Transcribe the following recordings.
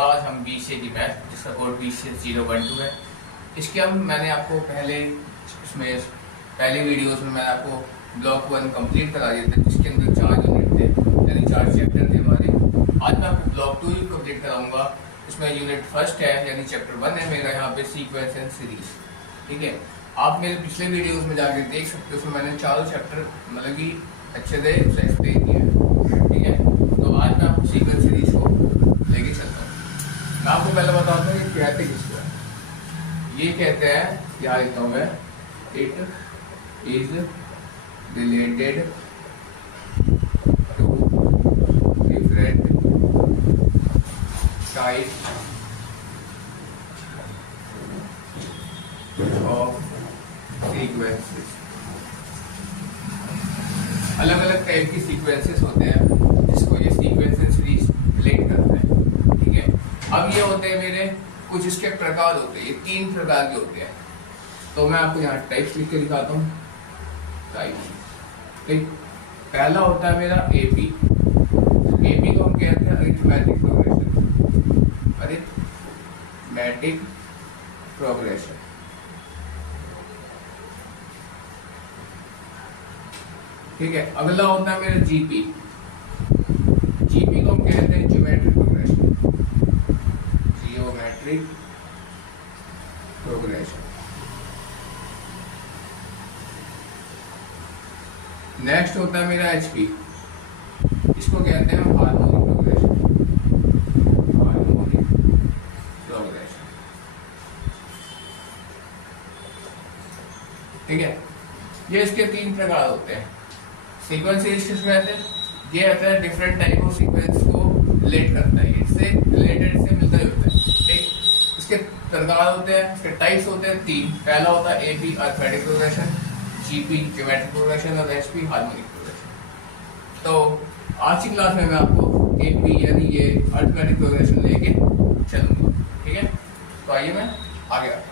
आज हम BCA की मैथ जिसका कोड BCA012 है, इसके मैंने आपको पहले वीडियोस में मैंने आपको ब्लॉक 1 कंप्लीट करा दिए थे, जिसके अंदर 4 यूनिट थे, यानी 4 चैप्टर थे हमारे। आज मैं आपको ब्लॉक 2 ही कंप्लीट कराऊंगा। इसमें यूनिट फर्स्ट है यानी चैप्टर 1 है मेरा यहाँ पे, सीक्वेंस एंड सीरीज। ठीक है, आप मेरे पिछले वीडियोस में जाके देख सकते हो, उसमें मैंने 4 चैप्टर मतलब कि अच्छे से उसे एक्सप्लेन किया है। ठीक है, तो आज मैं आपको सीक्वेंस सीरीज को लेके चलता हूँ। मैं आपको पहले बताता हूँ ये कहते किसको है। ये कहते हैं, यहाँ लिखता हूँ मैं, it is related to different type of sequences. अलग अलग टाइप की सीक्वेंसेस होते हैं जिसको ये सीक्वेंस एंड सीरीज रिलेट करता है। ठीक है, अब ये होते हैं मेरे कुछ इसके प्रकार होते हैं, ये 3 प्रकार के होते हैं। तो मैं आपको यहाँ टाइप्स लिख के दिखाता हूँ। टाइप, ठीक, पहला होता है मेरा एपी। एपी को हम कहते हैं अरिथमेटिक प्रोग्रेशन। Arithmetic progression. ठीक है, अगला होता है मेरा जीपी। जीपी को हम कहते हैं geometric progression. Geometric progression. Next होता है मेरा एचपी, इसको कहते हैं हार्मोनिक प्रोग्रेशन। Harmonic progression. ठीक है, ये इसके 3 प्रकार होते हैं। सीक्वेंस सीरीज किसमें आते हैं? ये आता है डिफरेंट टाइप ऑफ सीक्वेंस को रिलेट करता है, इससे रिलेटेड से मिलता जुलता है। ठीक, इसके प्रकार होते हैं, इसके टाइप्स होते हैं 3। पहला होता है AP arithmetic progression, GP geometric progression और एचपी हार्मोनिक प्रोग्रेशन। तो आज की क्लास में मैं आपको एपी यानी ये अरिथमेटिक प्रोग्रेशन लेके चलूंगा। ठीक है, तो आइए मैं आगे आता हूँ।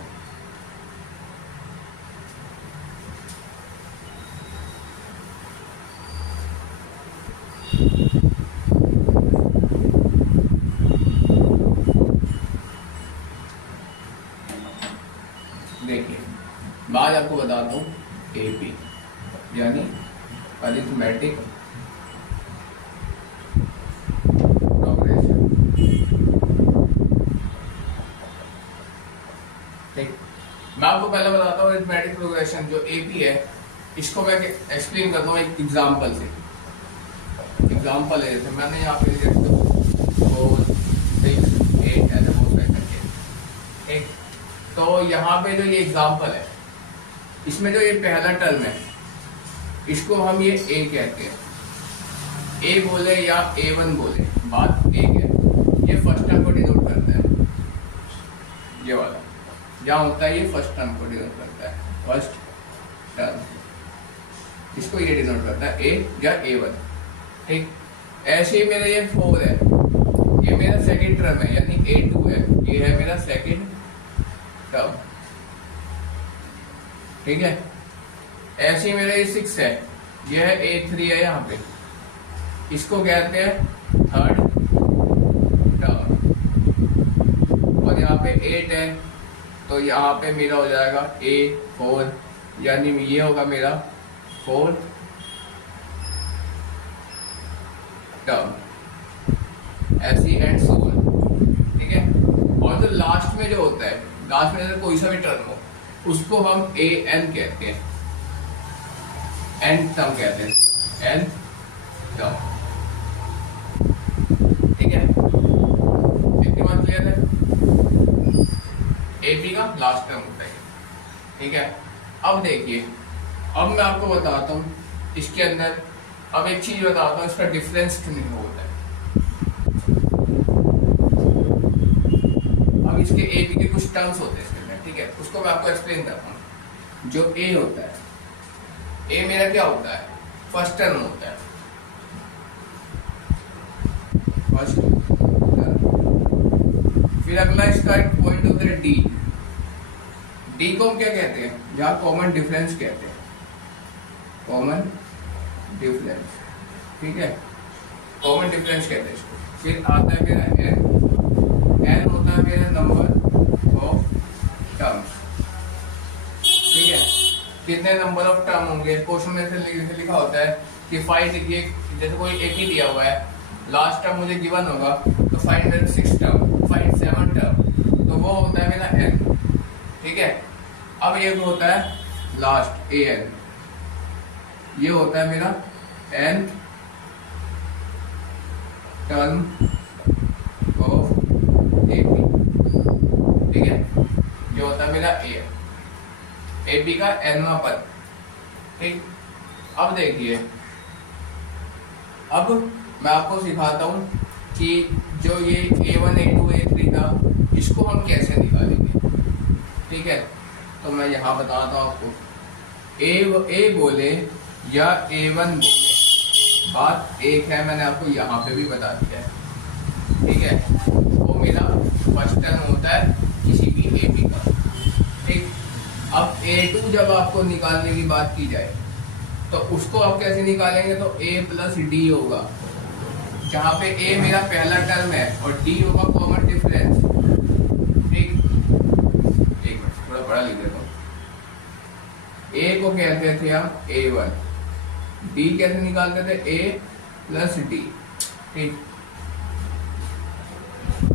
देखिए, मैं आज आपको बताता हूँ एपी यानी अरिथमेटिक प्रोग्रेशन। ठीक, मैं आपको पहले बताता हूँ अरिथमेटिक प्रोग्रेशन जो एपी है, इसको मैं एक्सप्लेन करता हूँ एक एग्जांपल से। एग्जांपल है, जैसे मैंने यहाँ पे लिखा 4 6 8 ऐसे बहुत सारे करके। एक तो यहाँ पे जो ये एग्जांपल है, इसमें जो ये पहला टर्म है, इसको हम ये ए कहते हैं। ए बोले या A1 बोले, बात एक है। ये फर्स्ट टर्म को डिनोट करता है, ये वाला जहाँ होता है, ये फर्स्ट टर्म को डिनोट करता है। फर्स्ट टर्म, इसको ये डिनोट करता है ए या A1। ठीक, ऐसे ही मेरा ये 4 है, ये मेरा सेकेंड टर्म है यानी A2 है, ये है मेरा सेकेंड टर्म। ठीक है, ऐसे ही मेरा ये 6 है, ये है A3 है यहाँ पे, इसको कहते हैं थर्ड टर्म। और यहाँ पे 8 है, तो यहाँ पे मेरा हो जाएगा A4 यानी ये होगा मेरा फोर्थ टर्म। ऐसी एंड सो ऑन। ठीक है, और जो लास्ट में जो होता है, लास्ट में अगर कोई सा भी टर्म हो, उसको हम AN कहते हैं, एंड टर्म कहते हैं, एंड टर्म। ठीक है, इतनी बात क्लियर है? एपी का लास्ट टर्म होता है। ठीक है, अब देखिए, अब मैं आपको बताता हूँ इसके अंदर, अब एक चीज बताता हूँ, इसका डिफरेंस क्यों होता है। अब इसके एपी के कुछ टर्म्स होते हैं इसके अंदर, ठीक है, उसको मैं आपको एक्सप्लेन करता हूँ। जो ए होता है, ए मेरा क्या होता है? फर्स्ट टर्म होता है, फर्स्ट टर्म। फिर अगला इसका एक पॉइंट होता है डी। डी को हम क्या कहते हैं? जहाँ कॉमन डिफरेंस कहते हैं, कॉमन डिफरेंस। ठीक है, कॉमन डिफरेंस कहते हैं इसको। फिर आता है मेरा एन। n होता है मेरा नंबर ऑफ टर्म्स। ठीक है, कितने नंबर ऑफ टर्म होंगे? क्वेश्चन में से लिखा होता है कि फाइंड, ये जैसे कोई एक ही दिया हुआ है, लास्ट टर्म मुझे गिवन होगा तो फाइंड 6 टर्म, फाइंड 7 टर्म, तो वो होता है मेरा n। ठीक है, अब ये होता है लास्ट an, ये होता है मेरा n टर्म ऑफ AP। ठीक है, ये होता है मेरा AP का nवां पद। ठीक, अब देखिए, अब मैं आपको सिखाता हूं कि जो ये A1 A2 A3 था, इसको हम कैसे निकालेंगे। ठीक है, तो मैं यहाँ बताता हूँ आपको, A बोले या A1 बोले, बात एक है, मैंने आपको यहाँ पे भी बता दिया है। ठीक है, वो मेरा फर्स्ट टर्म होता है किसी भी AP का। ठीक, अब A2 जब आपको निकालने की बात की जाए तो उसको आप कैसे निकालेंगे? तो A प्लस D होगा, जहाँ पे A मेरा पहला टर्म है और D होगा कॉमन डिफरेंस। ठीक, एक मिनट थोड़ा बड़ा लिख देता हूँ। A को कहते थे हम A1, D कैसे निकालते थे? A plus D। ठीक,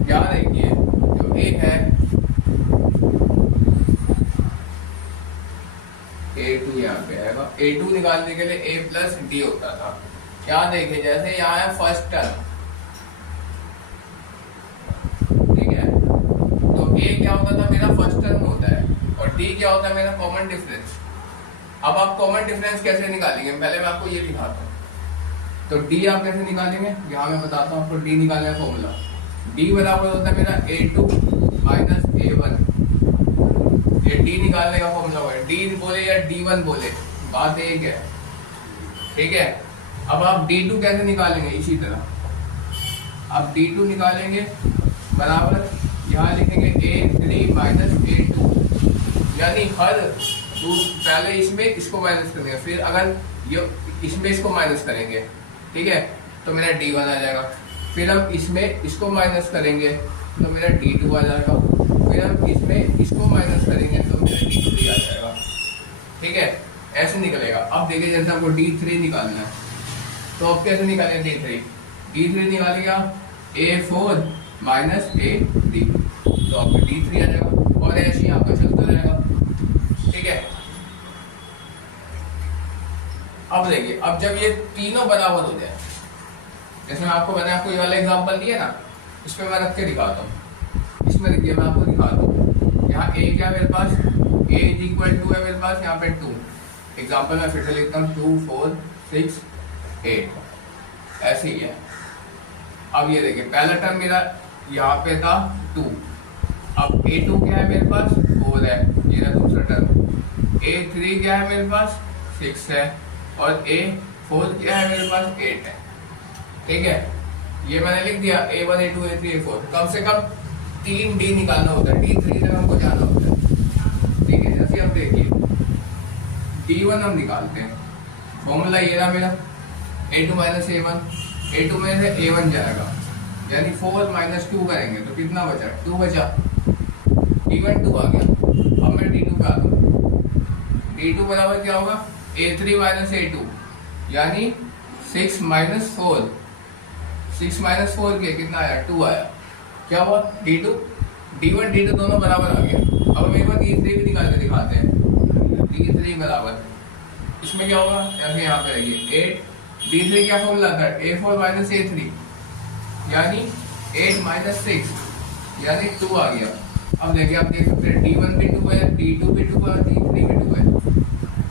याद रखिए जो A है A2 यहाँ पे आएगा, A2 निकालने के लिए A प्लस D होता था। यहाँ देखिए, जैसे यहाँ है फर्स्ट टर्म, ठीक है, तो A क्या होता था? मेरा फर्स्ट टर्म होता है, और D क्या होता है? मेरा कॉमन डिफरेंस। अब आप कॉमन डिफरेंस कैसे निकालेंगे? पहले मैं आपको ये दिखाता हूँ। तो D आप कैसे निकालेंगे? यहाँ मैं बताता हूँ आपको D निकालने का फॉर्मूला। D बराबर होता है मेरा A2 माइनस A1। ये D निकालने का फॉर्मूला है, D बोले या D1 बोले, बात एक है। ठीक है, अब आप D2 कैसे निकालेंगे? इसी तरह आप D2 निकालेंगे बराबर, यहाँ लिखेंगे A3 माइनस A2, यानी हर पहले इसमें इसको माइनस करेंगे, फिर अगर ये इसमें इसको माइनस करेंगे, ठीक है, तो मेरा D1 आ जाएगा। फिर हम इसमें इसको माइनस करेंगे तो मेरा D2 आ जाएगा। फिर हम इसमें इसको माइनस करेंगे तो मेरा D3 आ जाएगा। ठीक है, ऐसे निकलेगा। अब देखिए, जैसे आपको D3 निकालना है तो अब कैसे निकालेंगे? D3 निकालेंगे आप A4 माइनस A3, तो आपको D3 आ जाएगा, और ऐसे ही आपका चलता रहेगा। ठीक है, अब देखिए, अब जब ये तीनों बराबर हो जाए, जैसे मैंने आपको ये वाला एग्जांपल दिया ना, इस पे मैं रख के दिखाता हूँ। इसमें देखिए, मैं आपको दिखाता हूँ, यहाँ A क्या है मेरे पास? A इज इक्वल टू है मेरे पास यहाँ पे 2। एग्जांपल मैं फिर से लिखता हूँ, 2 4 6 8, ऐसे ही है। अब ये देखिए, पहला टर्म मेरा यहाँ पे था 2, अब A2 क्या है मेरे पास? 4 है, ये रहा दूसरा टर्म। A3 क्या है मेरे पास? 6 है, और A4 क्या है मेरे पास? 8 है। ठीक है, ये मैंने लिख दिया A1 A2 A3 A4। कम से कम 3 D निकालना होता है, D3 तक हमको जाना होता है। ठीक है, जैसे अब देखिए, D1 हम निकालते हैं, फॉर्मूला ये रहा मेरा A2 माइनस A1, A2 में से A1 जाएगा, यानी 4 माइनस 2 करेंगे तो कितना बचा? 2 बचा। D1 2 आ गया। अब मैं D2 पे आता हूँ। D2 बराबर क्या होगा? A3 माइनस A2, यानी 6 माइनस 4, 6 माइनस 4 के कितना आया? 2 आया। क्या हुआ? D1 D2 दोनों बराबर आ गया। अब हम एक बार D3 भी निकाल के दिखाते हैं। D3 बराबर, इसमें क्या होगा? जैसे यहाँ पे देखिए, 8 D3 क्या फॉर्मूला था? A4 माइनस A3, यानी 8 माइनस 6, यानी 2 आ गया। अब देखिए, आप देख सकते हैं D1 भी 2 है, D2 भी 2 है, D3 भी 2 है।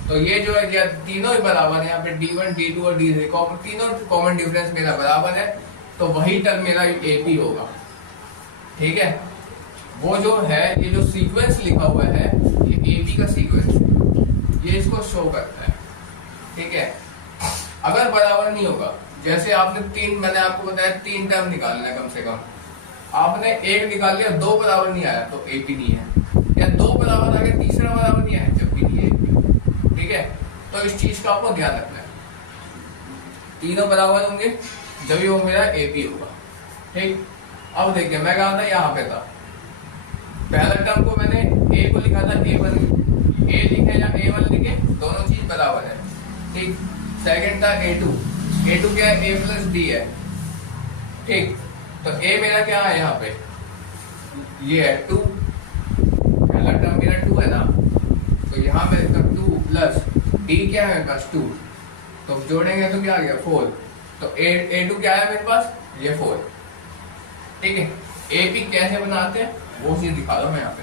तो ये जो है, ये तीनों ही बराबर है। यहाँ पे D1 D2 और D3 तीनों कॉमन डिफरेंस मेरा बराबर है, तो वही टर्म मेरा AP होगा। ठीक है, वो जो है, ये जो सीक्वेंस लिखा हुआ है, ये AP का सीक्वेंस है, ये इसको शो करता है। ठीक है, अगर बराबर नहीं होगा, जैसे आपने मैंने आपको बताया 3 टर्म निकालना है कम से कम, आपने 1 निकाल लिया, 2 बराबर नहीं आया तो AP नहीं है, या 2 बराबर आ गया, तीसरा बराबर नहीं आया, जब भी नहीं है AP। ठीक है, तो इस चीज का आपको ध्यान रखना है, तीनों बराबर होंगे जब वो मेरा AP होगा। ठीक, अब देखिए मैं कहा था यहाँ पे था, पहला टर्म को मैंने ए को लिखा था a1, ए लिखे या a1 लिखे, दोनों चीज बराबर है, ठीक। सेकंड था a2 क्या है, a प्लस डी है, ठीक। तो a मेरा क्या है यहाँ पे, ये है 2, पहला टर्म मेरा 2 है ना, तो यहाँ पे 2 प्लस डी क्या है मेरे पास 2, तो जोड़ेंगे तो क्या आ गया 4, तो a2 क्या है मेरे पास, ये 4, ठीक है। AP कैसे बनाते हैं वो चीज दिखा दो मैं यहाँ पे,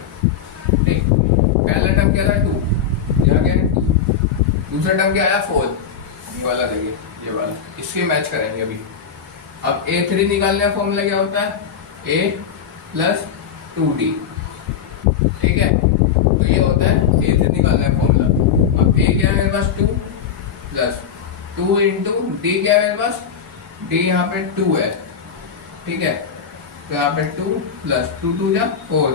ठीक। पहला टर्म क्या था 2, यहाँ क्या है 2, दूसरा टर्म क्या आया 4, ये वाला देखिए, ये वाला, इसके मैच करेंगे अभी। अब A3 निकालने का फॉर्मूला क्या होता है, A प्लस 2D, ठीक है। तो ये होता है A3 निकालने का फॉर्मूला। अब A क्या है मेरे पास 2 प्लस 2 इंटू D क्या है मेरे पास, D यहाँ पे 2 है, ठीक है। तो यहाँ पे 2 प्लस 2 2 जा 4,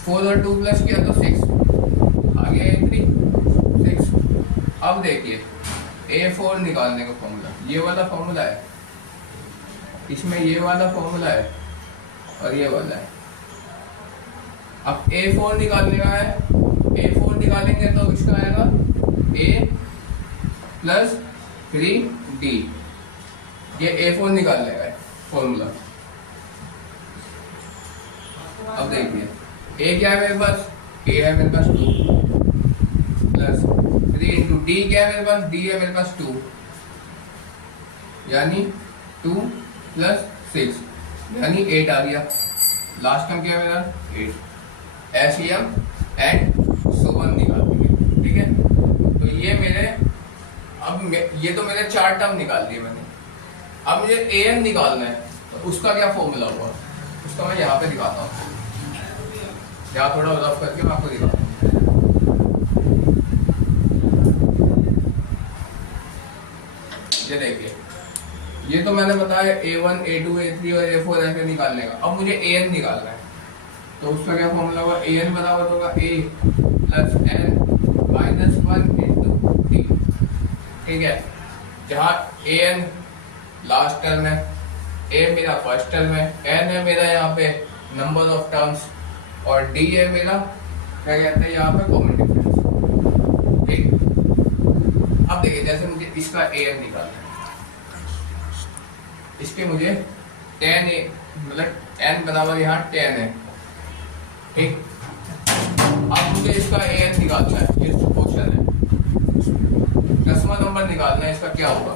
4 और 2 प्लस किया तो 6, आ गया A3 6। अब देखिए A4 निकालने का फॉर्मूला, ये वाला फॉर्मूला है, इसमें ये वाला फॉर्मूला है और ये वाला है। अब A4 निकालने का है, A4 निकालेंगे तो इसका आएगा A प्लस 3D, ये A4 निकालने का है फॉर्मूला। अब देखिए A क्या है मेरे पास, A है मेरे पास 2 प्लस 3 इंटू D क्या है मेरे पास, D है मेरे पास 2, यानी 2 प्लस 6 यानी 8 आ गया। लास्ट टर्म क्या है मेरा 8, एसईएम एंड सो ऑन निकाल देंगे, ठीक है। तो ये मेरे ये तो मेरे 4 टर्म निकाल दिए मैंने। अब मुझे एन निकालना है, तो उसका क्या फॉर्मूला हुआ, उसका मैं यहाँ पे दिखाता हूँ, यहाँ थोड़ा रफ करके मैं आपको दिखाता हूँ। ये देखिए, ये तो मैंने बताया A1, A2, A3 और A4 ऐसे निकालने का। अब मुझे AN निकालना है, तो उसका क्या फॉर्मूला होगा, AN बराबर होगा A plus N minus 1 into D, ठीक है। जहाँ AN लास्ट टर्म है, A मेरा फर्स्ट टर्म है, N है मेरा यहाँ पे नंबर ऑफ टर्म्स, और D है मेरा क्या कहते हैं यहाँ पे कॉमन डिफरेंस, ठीक। अब देखिए जैसे मुझे इसका AN निकालना है, इसके मुझे 10 मतलब n बराबर यहाँ 10 है, ठीक। अब मुझे इसका AN निकालना है, ये क्वेश्चन है, 10वां नंबर निकालना है, इसका क्या होगा,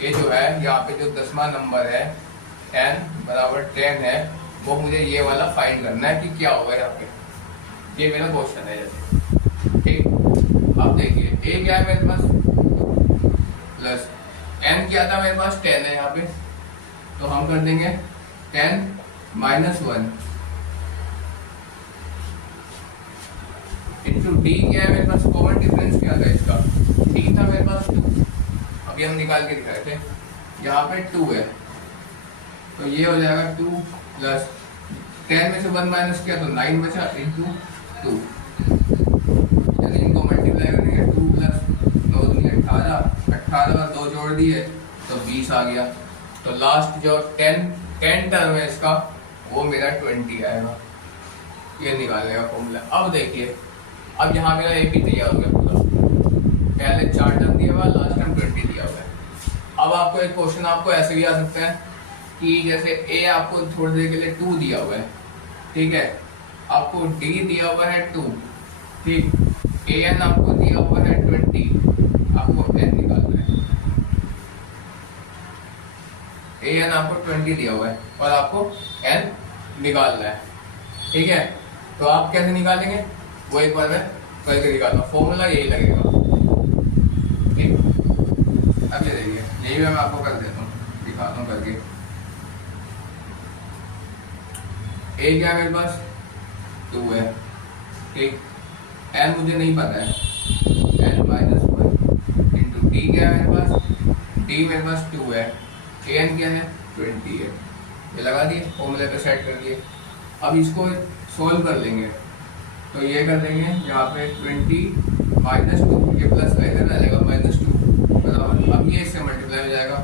ये जो है यहाँ पे जो 10वां नंबर है n बराबर 10 है, वो मुझे ये वाला फाइंड करना है कि क्या होगा यहाँ पे, ये मेरा क्वेश्चन है जैसे, ठीक। अब देखिए A क्या है मेरे पास प्लस n क्या था मेरे पास 10 है यहाँ पे, तो हम कर देंगे 10 माइनस 1 इंटू D क्या है मेरे पास, कॉमन डिफरेंस क्या था इसका, D था मेरे पास 2, अभी हम निकाल के दिखाए थे, यहाँ पे 2 है, तो ये हो जाएगा 2 प्लस 10 में से 1 माइनस किया तो 9 बचा इंटू 2, यानी इनको मल्टीप्लाई करेंगे 2 प्लस 9 दूनी 18 और 2 जोड़ दिए तो 20 आ गया। तो लास्ट जो 10 टर्म है इसका वो मेरा 20 आएगा, ये निकालने का फॉर्मूला। अब देखिए, अब यहाँ मेरा AP तैयार हो गया पूरा, पहले 4 टर्म दिया हुआ, लास्ट टर्म 20 दिया हुआ है। अब आपको एक क्वेश्चन आपको ऐसे भी आ सकता है कि जैसे A आपको थोड़ी देर के लिए 2 दिया हुआ है, ठीक है, आपको D दिया हुआ है 2, ठीक, AN आपको दिया हुआ है 20, आपको N निकालना है, AN आपको 20 दिया हुआ है और आपको N निकालना है, ठीक है। तो आप कैसे निकालेंगे वो एक बार मैं करके दिखाता हूँ, फॉर्मूला यही लगेगा, ठीक। अब ये देखिए, यही मैं आपको कर देता हूँ, दिखाता हूँ करके। A क्या है मेरे पास 2 है, ठीक, N मुझे नहीं पता है, N माइनस 1 इंटू D क्या है मेरे पास, D मेरे पास 2 है, AN क्या है 20 है, ये लगा दिए, फॉर्मूले पे सेट कर दिए। अब इसको सोल्व कर लेंगे, तो ये कर देंगे यहाँ पे 20 माइनस 2, ये प्लस इधर रहेगा -2 बराबर, अब ये इससे मल्टीप्लाई हो जाएगा,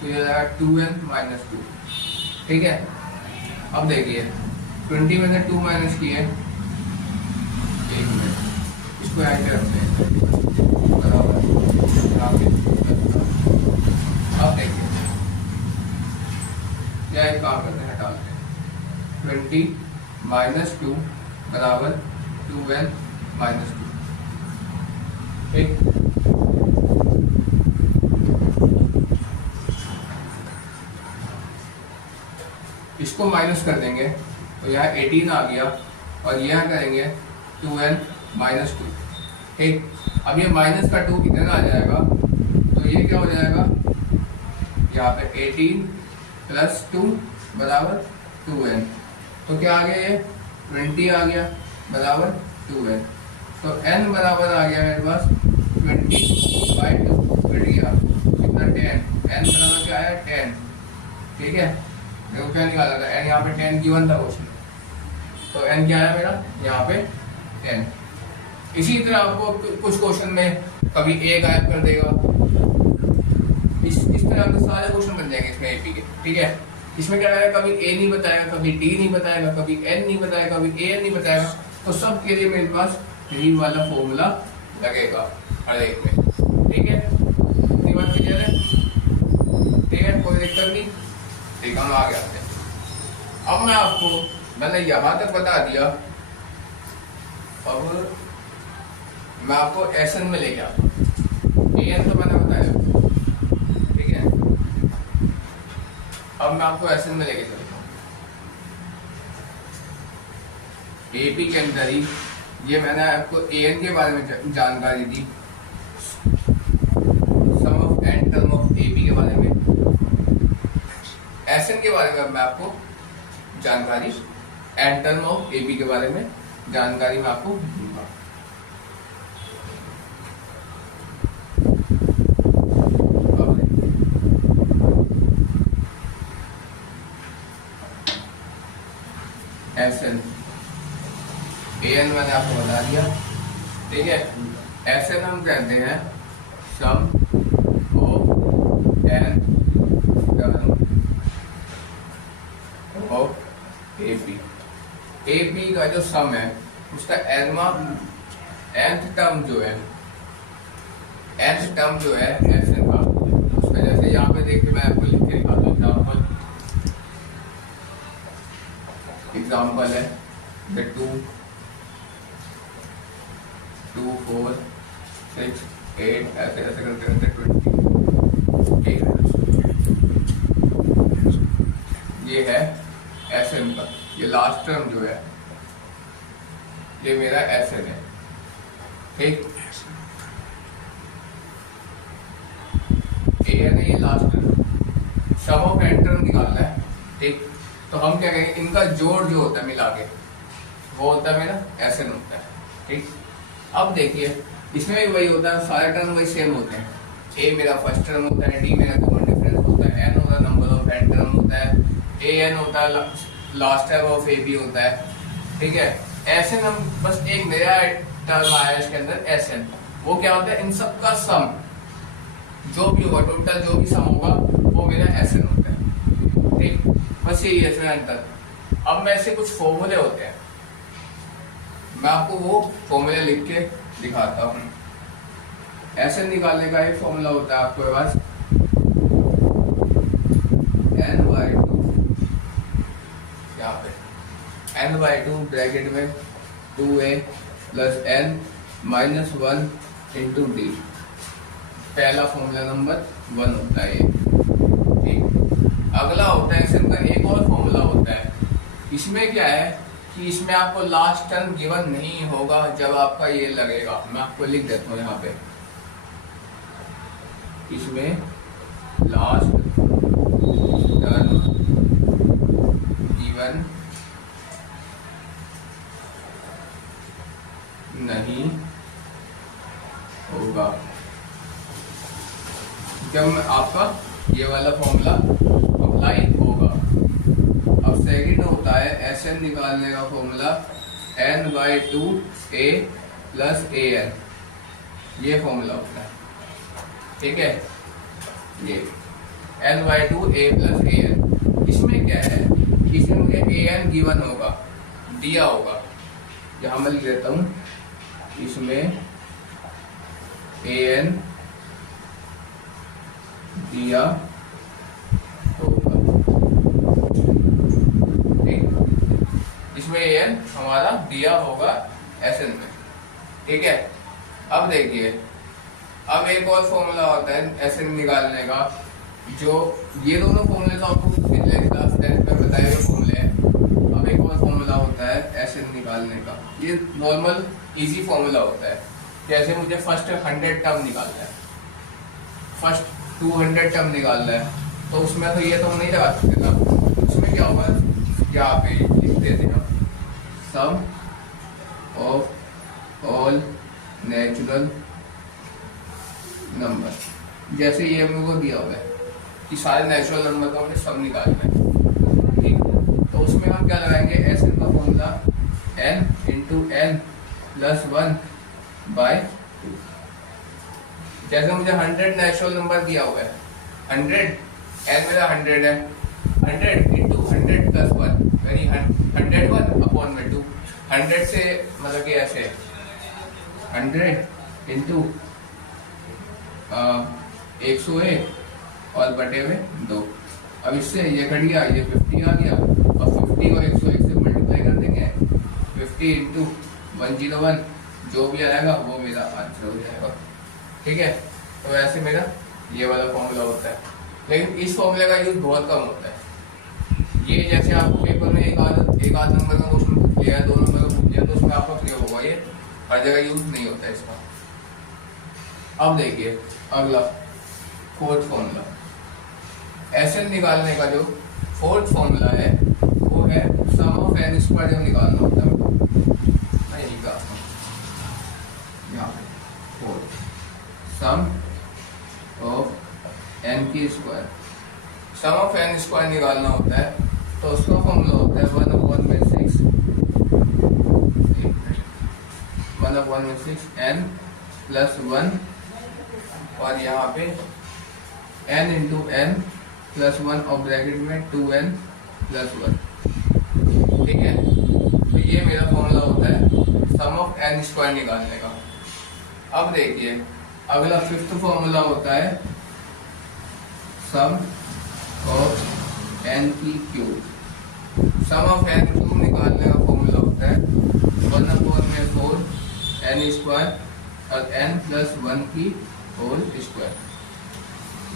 तो ये हो जाएगा 2n माइनस 2, ठीक है। अब देखिए 20 में से 2 माइनस किए 1 मिनट, इसको ऐसे रखते हैं बराबर। अब देखिए क्या एक काम करते हैं, हटाते हैं 20 माइनस 2 बराबर 12 माइनस 2। ठीक, इसको माइनस कर देंगे तो यहाँ 18 आ गया और यहाँ करेंगे 2n माइनस 2। ठीक, अब ये माइनस का 2 इधर आ जाएगा तो ये क्या हो जाएगा, यहाँ पे 18 प्लस 2 बराबर 2n। तो क्या आ गया, ये 20 आ गया बराबर 2n। तो n बराबर आ गया मेरे पास 20/2 कट गया कितना 10, n बराबर क्या आया 10। ठीक है, देखो क्या निकाला था, n यहाँ पे 10 गिवन था क्वेश्चन, तो n क्या आया मेरा यहाँ पे 10। इसी तरह आपको कुछ क्वेश्चन में कभी a गायब कर देगा, इस तरह के सारे क्वेश्चन बन जाएंगे इसमें एपी के। ठीक है, इसमें क्या है, कभी a नहीं बताएगा, कभी d नहीं बताएगा, कभी n नहीं बताएगा, कभी an नहीं बताएगा, तो सब के लिए मेरे पास यही वाला फॉर्मूला लगेगा हर एक में। ठीक है, इतनी बात क्लियर है? ठीक है, कोई दिक्कत नहीं। ठीक है, हम आगे आते हैं। अब मैं आपको, मैंने यहाँ तक बता दिया, अब मैं आपको एसन में लेके आता हूँ। an तो मैंने बताया, ठीक है, अब मैं आपको एसन में लेके चलता हूँ। एपी के अंदर ही ये मैंने आपको an के बारे में जानकारी दी, sum of n term of AP के बारे में, एसन के बारे में मैं आपको जानकारी, एन टर्म ऑफ एपी के बारे में जानकारी मैं आपको दूंगा। एसन an मैंने आपको बता दिया। ठीक है, एसन हम कहते हैं sum of n term of AP. AP का जो सम है उसका nth टर्म जो है, nth टर्म जो है एसन का, उसका जैसे यहाँ पे देखिए मैं आपको लिख के दिखाता हूँ। एग्जाम्पल है 2 2 4 6 8 ऐसे ऐसे करते करते 20। ये है एसएन का, ये लास्ट टर्म जो है ये मेरा एसएन है। ठीक, एन है ये last term, sum of n term निकालना है। ठीक, तो हम क्या कहेंगे, इनका जोड़ जो होता है मिला के वो होता है मेरा एसएन होता है। ठीक, अब देखिए इसमें भी वही होता है, सारे टर्म वही सेम होते हैं। ए मेरा फर्स्ट टर्म होता है, डी मेरा कॉमन डिफरेंस होता है, एन होता है नंबर ऑफ एन टर्म होता है, ए एन होता है last term of a b होता है। ठीक है, एसएन हम बस एक नया टर्म आया इसके अंदर एसएन, वो क्या होता है, इन सब का सम जो भी होगा, टोटल जो भी सम होगा वो मेरा एसएन होता है। ठीक, बस यही है इसमें अंतर। अब मैं ऐसे कुछ फॉर्मूले होते हैं, मैं आपको वो फॉर्मूले लिख के दिखाता हूँ। ऐसे निकालने का एक फॉर्मूला होता है आपके पास n/2, यहाँ पे n/2 ब्रैकेट में 2a plus n minus 1 into D, पहला फॉर्मूला नंबर 1 होता है ये। ठीक, अगला होता है इसका एक और फॉर्मूला होता है, इसमें क्या है कि इसमें आपको लास्ट टर्म गिवन नहीं होगा जब आपका ये लगेगा। मैं आपको लिख देता हूँ यहाँ पे, इसमें लास्ट टर्म गिवन नहीं होगा जब आपका ये वाला फॉर्मूला अप्लाई होगा। अब सेकंड होता है एसएन निकालने का फॉर्मूला n/2a प्लस an, ये फॉर्मूला होता है। ठीक है, ये n/2a प्लस an, इसमें क्या है, इसमें मुझे इसमें ए एन गिवन होगा, दिया होगा, यहाँ मैं लिख देता हूँ, इसमें ए एन दिया होगा, ठीक, इसमें ए एन हमारा दिया होगा एस एन में, ठीक है। अब देखिए, अब एक और फॉर्मूला होता है एस एन निकालने का, जो ये दोनों फॉर्मूले तो आपको पिछले क्लास 10 में बताए हुए फॉर्मूले हैं। अब एक और फॉर्मूला होता है एस एन निकालने का, ये नॉर्मल इजी फॉर्मूला होता है। जैसे मुझे फर्स्ट 100 टर्म निकालना है, फर्स्ट 200 टर्म निकालना है, तो उसमें तो ये तो हम नहीं लगा सकते ना, उसमें क्या होगा, यहाँ पे लिख देते हैं sum of all natural number. जैसे ये हमको दिया हुआ है कि सारे नेचुरल नंबर का हमें सम निकालना है, ठीक, तो उसमें हम क्या लगाएंगे, एस एन का formula n into n plus 1 by 2। जैसे मुझे 100 नेचुरल नंबर दिया हुआ है, 100 n मेरा 100 है, 100 इंटू 100 प्लस 1 यानी 101 अपॉन में 2। 100 से मतलब कि ऐसे 100 इंटू 101 और बटे हुए 2। अब इससे ये कट गया, ये 50 आ गया, और 50 को 101 से मल्टीप्लाई कर देंगे, 50 इंटू 101 जो भी आएगा वो मेरा आंसर हो जाएगा, ठीक है। तो ऐसे मेरा ये वाला फॉर्मूला होता है, लेकिन इस फॉर्मूले का यूज बहुत कम होता है। ये जैसे आपको पेपर में एक आध नंबर का क्वेश्चन पूछ लिया, 2 नंबर का पूछ लिया, तो उसमें आपका प्रयोग होगा, ये हर जगह यूज नहीं होता है इसका। अब देखिए अगला फोर्थ फॉर्मूला, एस एन निकालने का जो फोर्थ फॉर्मूला है वो है सम ऑफ एन स्क्वायर। जब निकालना होता है सम ऑफ एन की square, sum of n square निकालना होता है, तो उसका फॉर्मूला होता है 1/6 एन प्लस 1 और यहाँ पे n इंटू एन प्लस 1 और ब्रैकेट में 2n प्लस 1, ठीक है। तो ये मेरा फॉर्मूला होता है सम ऑफ एन स्क्वायर निकालने का। अब देखिए अगला फिफ्थ फॉर्मूला होता है सम ऑफ एन की cube. Sum of n cube निकालने का फॉर्मूला होता है 1/4 एन स्क्वायर और n प्लस 1 की होल स्क्वायर,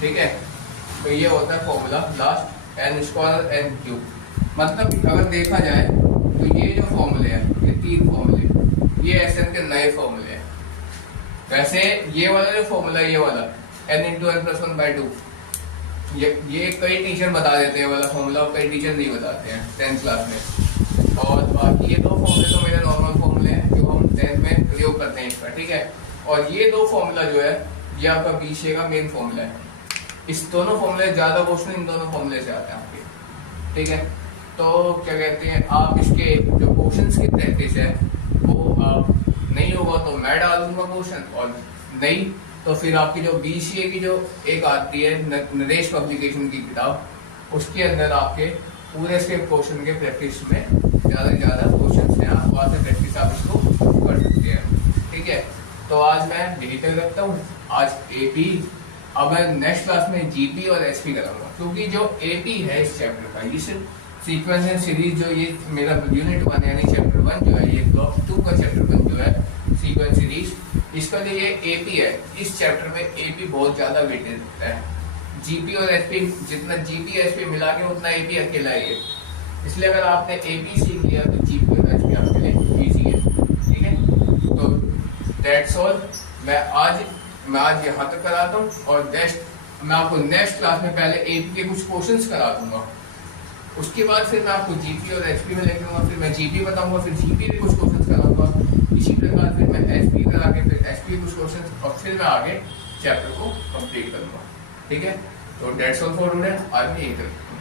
ठीक है। तो ये होता है फॉर्मूला लास्ट, एन स्क्वायर और एन क्यूब। मतलब अगर देखा जाए तो ये जो फॉर्मूले हैं, ये 3 फॉर्मूले, ये एस एन के नए फॉर्मूले हैं। वैसे ये वाला जो फॉर्मूला, ये वाला n into n plus 1 by 2, ये कई टीचर बता देते हैं वाला फॉर्मूला, और कई टीचर नहीं बताते हैं 10th क्लास में। और बाकी ये 2 फॉर्मूले तो मेरे नॉर्मल फॉर्मूले हैं जो हम 10th में प्रयोग करते हैं इसका, ठीक है। और ये 2 फॉर्मूला जो है ये आपका बीसीए का मेन फॉर्मूला है। इस दोनों फॉर्मूले ज्यादा क्वेश्चन इन दोनों फॉर्मूले से आते हैं आपके, ठीक है। तो क्या कहते हैं, आप इसके जो क्वेश्चंस की प्रैक्टिस है वो आप नहीं होगा तो मैं डाल दूंगा क्वेश्चन, और नहीं तो फिर आपकी जो बीसीए की जो एक आती है नरेश पब्लिकेशन की किताब, उसके अंदर आपके पूरे से क्वेश्चन के प्रैक्टिस में ज़्यादा से ज़्यादा क्वेश्चन हैं, आप वहाँ से प्रैक्टिस आप इसको कर सकते हैं, ठीक है। तो आज मैं यही तक रखता हूँ, आज एपी। अब मैं नेक्स्ट क्लास में जीपी और एसपी कराऊंगा, क्योंकि जो एपी है इस चैप्टर का, ये सीक्वेंस एंड सीरीज जो ये मेरा यूनिट 1 यानी चैप्टर 1 जो है, ये ब्लॉक 2 का चैप्टर 1 जो है सीक्वेंस सीरीज, इसका जो ये एपी है, इस चैप्टर में एपी बहुत ज्यादा वेटेज होता है। जीपी और एसपी, जितना जीपी एसपी मिला के उतना एपी अकेला ही है। इसलिए अगर आपने एपी सीख लिया तो जीपी और एसपी आपके लिए इजी है, ठीक है। तो दैट्स ऑल। मैं आज यहाँ तक कराता हूँ, और मैं आपको नेक्स्ट क्लास में पहले एपी के कुछ क्वेश्चंस करा दूंगा, उसके बाद फिर मैं आपको जीपी और एसपी में लेके आऊंगा, फिर मैं जीपी बताऊंगा, फिर जीपी के कुछ क्वेश्चंस कराऊंगा, इसी प्रकार फिर मैं एसपी करा के फिर एसपी कुछ क्वेश्चंस, और फिर मैं आगे चैप्टर को कंप्लीट करूंगा, ठीक है। तो दैट्स ऑल फॉर टुडे। आज मैं यही करूँगा।